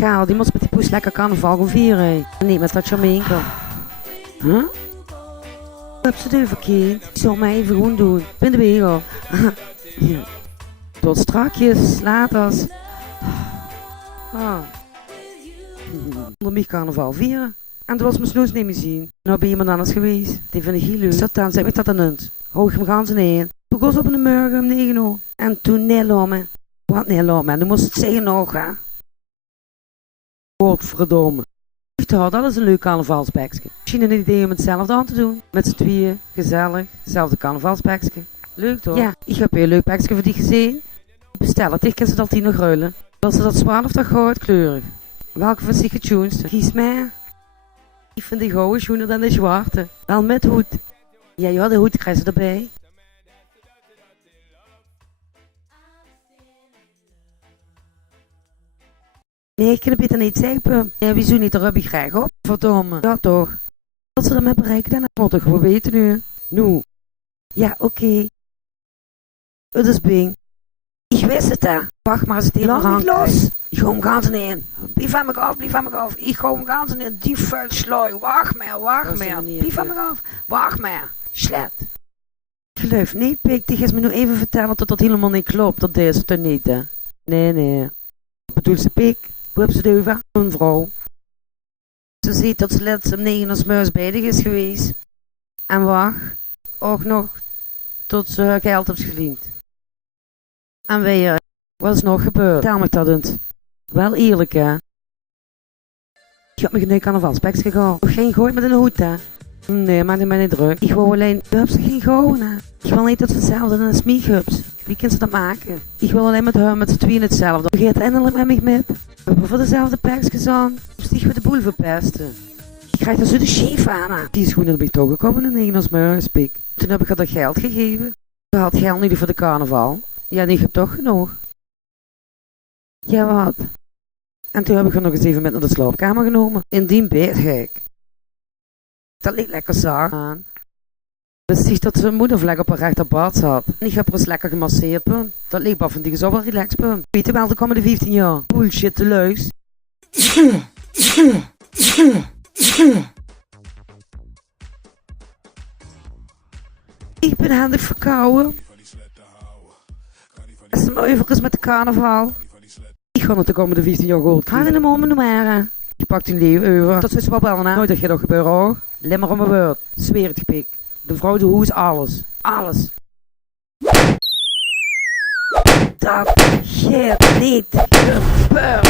Karel, die moet met die poes lekker carnaval gaan vieren. Nee, met dat Jamaica. Huh? Wat heb ze doen verkeerd? Ik zal mij even gewoon doen. Ben de wegel. Ja. Tot strakjes, laters. Onder mij carnaval vieren. En toen was mijn snoes niet meer zien. Nou ben iemand anders geweest. Die vind ik heel leuk. Zat dan, zei ik dat dan uit. Hoog hem gaan ze neer. Toen was op een morgen om 9 uur. En toen neerlomen. Wat neerlomen? Nu moest het zeggen nog, hè. Godverdomme. Dat is een leuk carnavalsbekje. Misschien een idee om hetzelfde aan te doen. Met z'n tweeën, gezellig, hetzelfde carnavalsbekje. Leuk toch? Ja, ik heb een leuk bekje voor die gezien. Bestel het, ik kan ze dat die nog ruilen. Wil ze dat zwaar of dat goudkleurig? Welke van zich het schoonste? Kies maar. Ik vind die gouden schoener dan de zwarte. Wel met hoed. Ja, de hoed krijg je erbij. Nee, ik kan het beter niet zeggen. Ja, wieso niet? Daar heb ik graag op. Verdomme. Ja, toch. Als ze ermee bereiken, dan moet ik gewoon weten nu. Nu. Ja, oké. Het is Bing. Ik wist het, hè. Wacht maar, zit hier niet los. Ik ga hem gaan in. Blijf van me af, blijf van me af. Ik ga hem gaan in. Die vuil slooi. Wacht maar. Blijf van me af. Wacht maar. Slet. Ik geloof niet, Pik. Die gaat me nu even vertellen dat dat helemaal niet klopt. Dat is het er niet, hè. Nee. Wat bedoelt ze, Pik? Hoe heb ze het over? Een vrouw. Ze ziet dat ze let's om 9 uur 's morgens bezig is geweest. En wacht. Ook nog tot ze haar geld heeft geleend. En weer, wat is nog gebeurd? Tel me dat eens. Wel eerlijk, hè. Ik heb me geen carnavalspeks gegaan. Geen gooi met een hoed, hè. Nee, maak me niet druk. Ik wou alleen, heb ze geen gouden, hè. Ik wil niet dat ze hetzelfde en een smieghups. Wie kan ze dat maken? Ik wil alleen met haar, met z'n tweeën hetzelfde. Vergeet eindelijk met mij met. We hebben voor dezelfde peks aan. Stieg we de boel verpesten. Ik krijg er zo de chef aan, hè. Die schoenen heb ik toch gekomen in 9 uur 's morgens, Pik. Toen heb ik haar dat geld gegeven. Ze had geld niet voor de carnaval. Ja, die heb toch genoeg. Ja, wat? En toen heb ik haar nog eens even met naar de slaapkamer genomen. In die bed, gek. Dat liet lekker zacht aan. Wist zich dat zijn moedervlek op haar rechterbad zat. En ik heb haar eens lekker gemasseerd, punt. Dat leek af en toe zo wel relaxed, punt. Weet je wel, de komende 15 jaar. Bullshit, te leus. Ik ben handig verkouden. Is het maar even met de carnaval? Ik ga het de komende 15 jaar goed. Ga in de moment maar. Je pakt een leeuw over. Dat is wel wel, hè? Nooit dat je dat gebeurt, hoor. Let maar op mijn woord. Zweer het, Pik. De vrouw de hoes, alles. Alles. Dat gaat niet gebeuren.